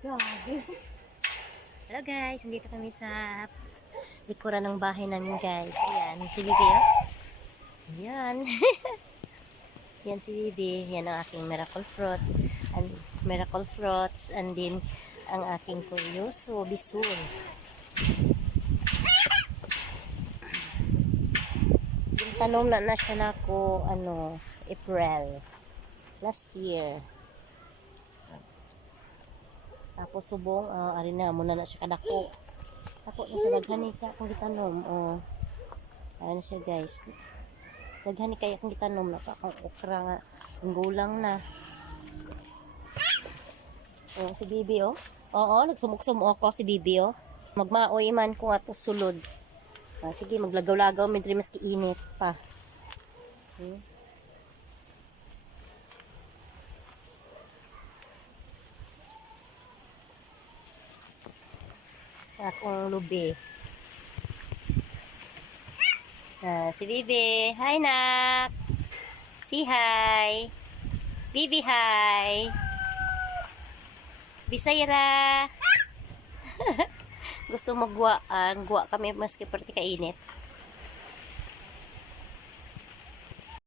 Grabe. Hello guys, nandito kami sa likuran ng bahay namin guys. Ayan, si Bibi oh. Ayan. Yan si Bibi. Yan ang aking miracle fruits. And miracle fruits. And din ang aking kuryoso, bisul. Yung tanom na na siya na ako, ano, April. Last year. Tapos subong, uh, ari na, muna na siya kadako. Ako, nasa daghani sa akong gitanom. Oh. Ayan na siya guys. Daghani kaya akong gitanom. Naka akong okra nga. Ang gulang na. Oh, si Bibi oh. Oo, nagsumuk-sumuk ako si Bibi oh. Magmaoy man ko ato sulod. Ah, sige, maglagaw-lagaw. Medri mas kiinit pa. Hmm. Akong lubi. Ah, si Bibi. Hi, nak. Si hi. Bibi, hi. Bisayra. Gusto magwa. Uh, guwa kami maski perti kainit.